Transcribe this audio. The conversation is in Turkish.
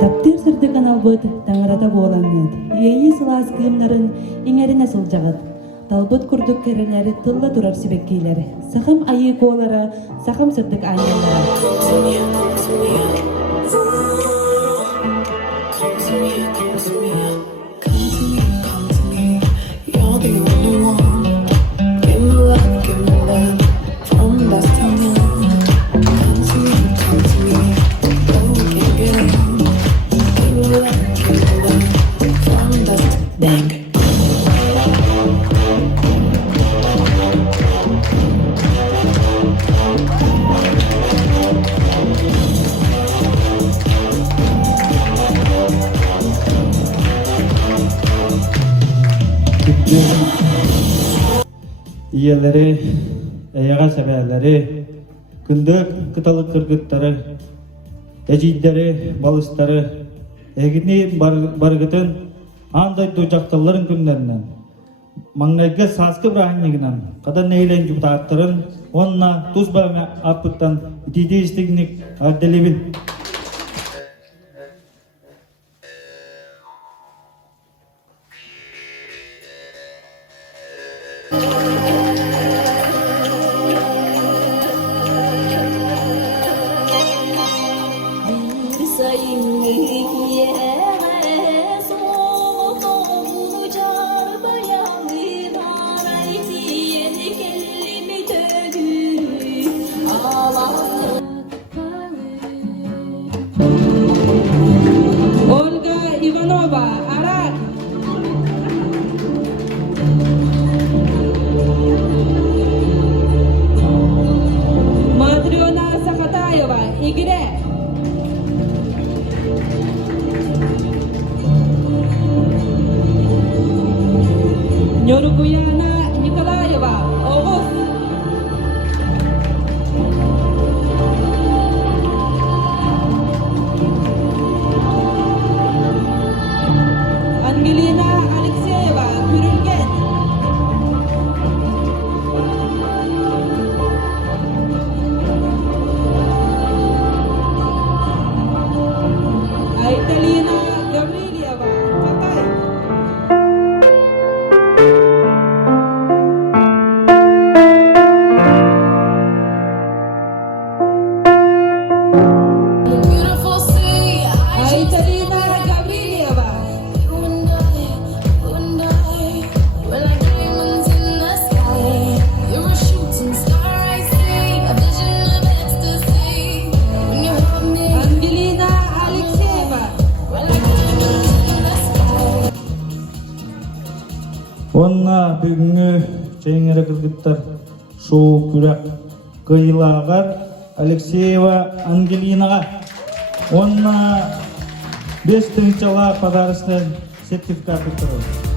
Таптыр сырдыган албыт таңырата болаңыт. Иейи сылаас кыымнарын иңерine сылжагыт. Талбыт курдук керелери тылла турар сибеккейлери. Сахам айы колара, сахам сырдык айналары. İyeleri, eyağa severleri, kındık kıtalık kırgıtları, ecidleri, balısları, egini bargıtın anday duyacaktaların günlerinden, mangayga saskı bırakınlıgından, kadar neylen cübdağıttırın, onunla tuz bağına apıttan didi istignik ardelibin. Olga Ivanova, Arak. Madriona Sakhatayeva, Igre. Nyorguyana Nikolayeva, Oğuz. Angelina Alexeyeva, Pürülgen. Aitalina Gavrilyeva, Katay. Aitalina Gavrilyeva. Angelina Alexeyeva. Onna бүгүнгү чейиңере кыргыттар шоу күрәк кыйлагар Алексеева Ангелинага онна 5 тыңчала подарочный сертификат берди.